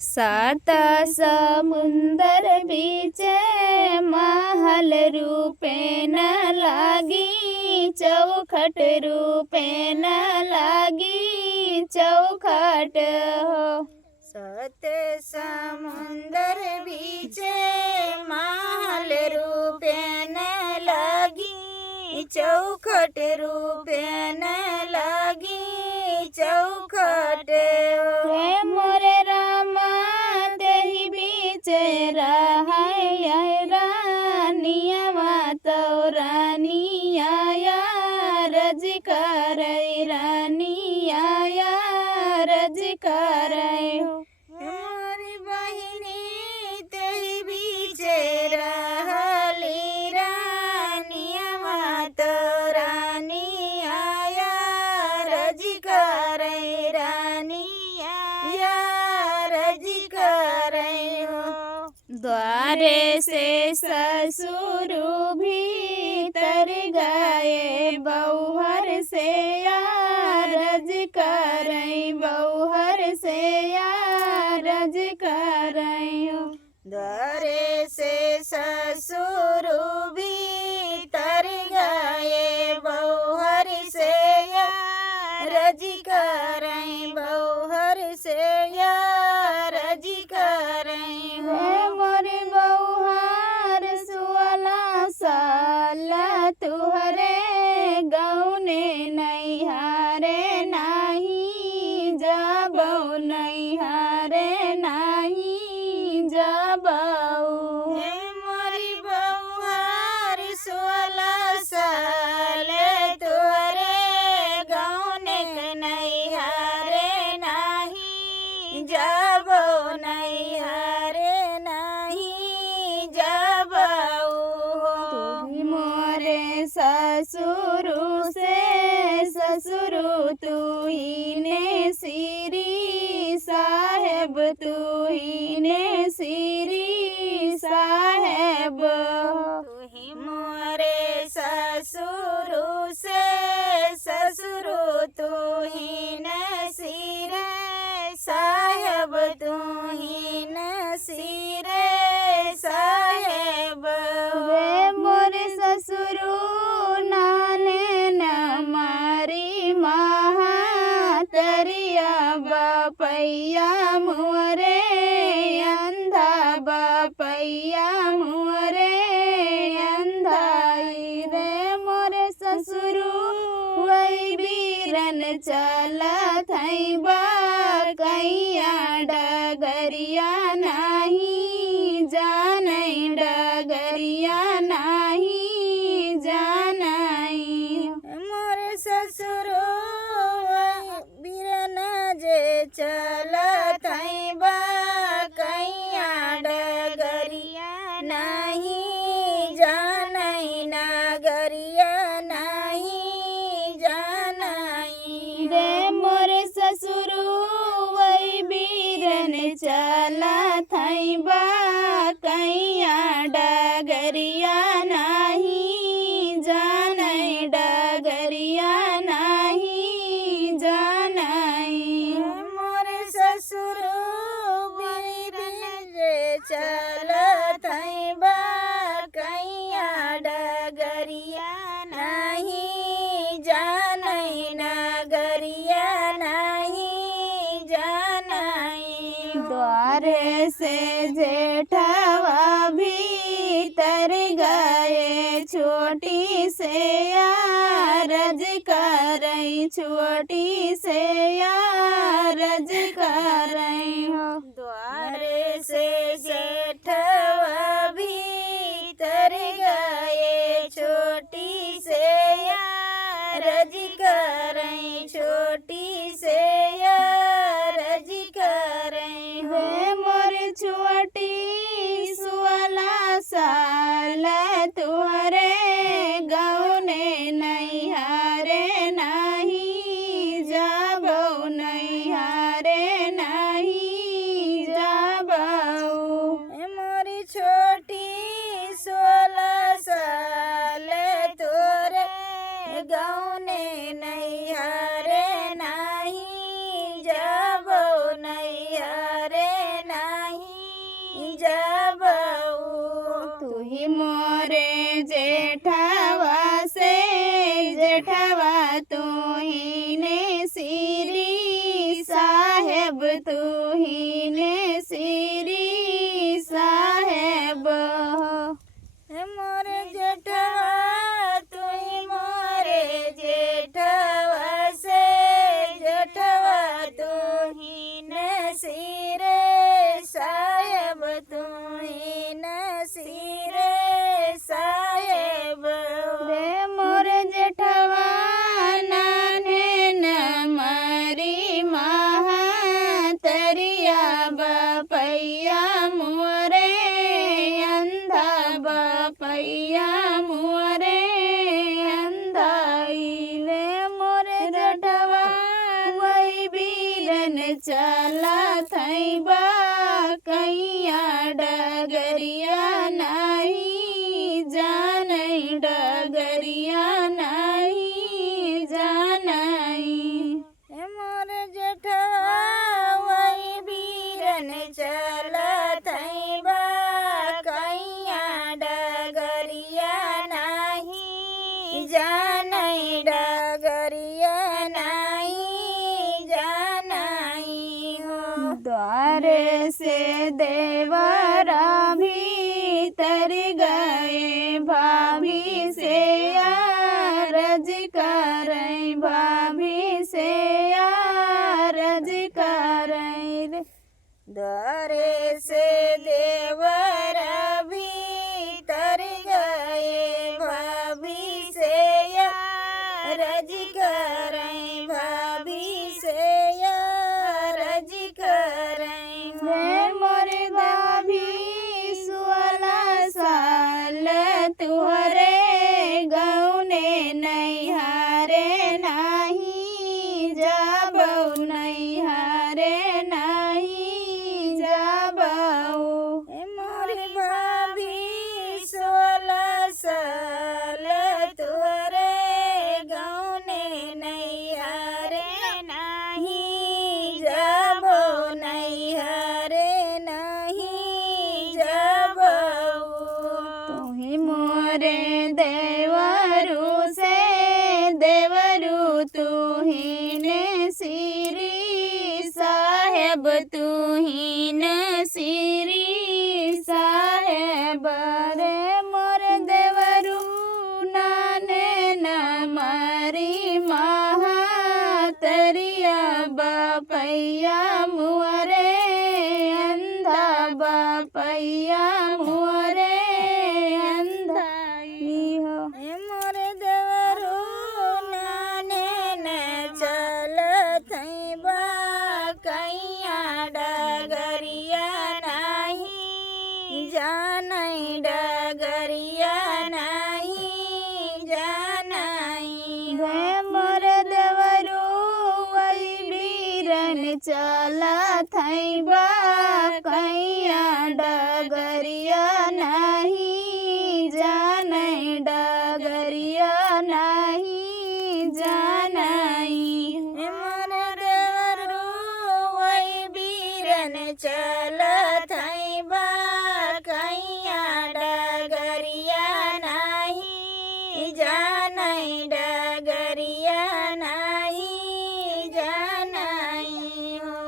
सात समुंदर बीचे महल रूपे न लागी, चौखट रूपे न लागी चौखट हो। सात समुंदर बीचे महल रूपे न लागी, चौखट रूपे न लागी चौखट हो। मोरे रामा तेहि बीचे रहै रानिया मातौ रानिया रज करै रानिया रज करै हो। मोरी बहिनी तेहि बीचे रहली रानिया मातौ रानिया रज करै रानिया रज करै हो। द्वारे से ससुर भीतर गए, बौहर से रज करै बौहर से रज करै हो। द्वारे से ससुर भीतर गए, बौहर से रज करै बौहर से रज करै हो। मोरे बौहार सुअला साल तुहरे गौने नैहारे नाही जाबौ नैहारे नाही जाबौ। मोरी बौहार 16 साल तोरे गौने नैहारे नाही जाबो नैहारे नाही जाबो तुही मोरे ससुर से ससुर तुही ने श्री साहेब तुही ने श्री साहेब। तुही मोरे ससुर से ससुर तुही न सिर साहेब तुही न सिर साहेब। वे मोरे ससुर नाने न मारी महातरिया बपैया मोरे अंधा बपैया मोरे अंधाई रे मोरे ससुर वही बीरन चलत है बा कैया डगरिया नाही जानै डगरिया नाही जानै। मोरे ससुर बिरन जे चलत है बा कैया डगरिया नहीं जानै नगरिया नहीं जानै रे मोरे ससुर वही बीरन चलत है बा कैया डगरिया नाही जानै डगरिया नाही जानै। मोरे ससुर बिरन जे चलत है बा कैया डगरिया नहीं जानै नगरिया नहीं जानै। द्वारे से जेठवा भीतर गए, छोटी से रज करै छोटी से रज करै हो। द्वारे से जेठवा भीतर गए, छोटी से रज करै छोटी से रज करै हो। वे मोरे छोटी सुअला साल तुहरे गौने नैहारे नाही जाबौ नैहारे नाही जाबऊ तू ही मोरे जेठवा से जेठवा तू ही ने सिरी साहेब तू ही ने सिरी साहेब मोर जेठवा तुई मोरे जेठवा से जेठवा तुही नसीरे साहेब तुही नसीरे साहेब रे मोर जेठवा नाने न मरी महातरिया बपैया मोरे अंधा बपैया मोरे अंधाई ले मोर जेठवा वही बीरन चला थई बा कैया डगरिया नहीं जानई डगरिया नहीं जानई मोर जेठवा वही बीरन चलत बा कैया डगरिया नाही जानई डगरिया नाही जानई हो द्वारे से देवरा भीतर गए भाभी से अरज करई भाभी से अरज करई रे द्वारे से देवर भीतर गए भाभी से रज करई भाभी से रज करई रे मोर भाभी सुअला साल तुहरे गौने नैहारे नाही जाबऊ नैहारे नाही जाबऊ मोर भाभी 16 साल तोरे गौने नैहारे नाही जाबो नैहारे नहीं जाबो तुही मोरे देवरू से देवरू तुही ने सिरी साहेब तुही ने सिरी साहेब रे मोरे देवरू नाने न मरी महातरिया बपैया मुअरे अंधा बपैया मुअरे अंधाई हो मोर देवरू नाने न चलत बा कैया डगरिया नहीं जानई डगरिया नहीं जानई रे मोर देवरू वही बीरन चला थैबा कैया डगरिया नहीं जानई डगरिया नहीं जानई मोर देवरू वही बीरन चलत